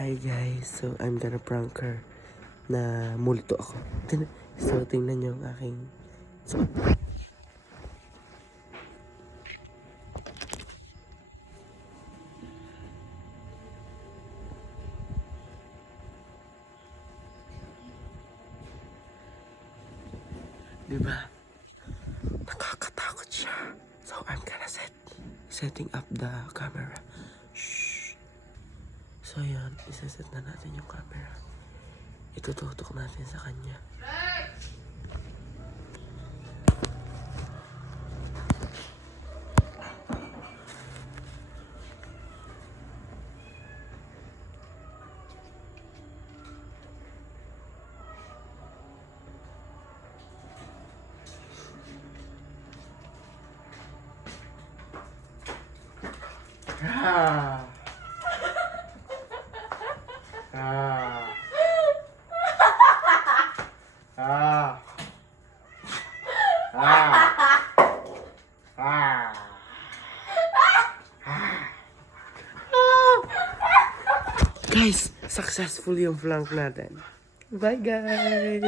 Hi guys, so I'm gonna prank her na multo ako. So tingnan niyo ang aking suot. Diba? Nakakatakot siya. So I'm gonna setting up the camera. Shh. So yan, isaset na natin yung camera. Itututok natin sa kanya. Ah. Ah. Ah. Ah. Ah. Guys, successful yung flank natin. Bye guys!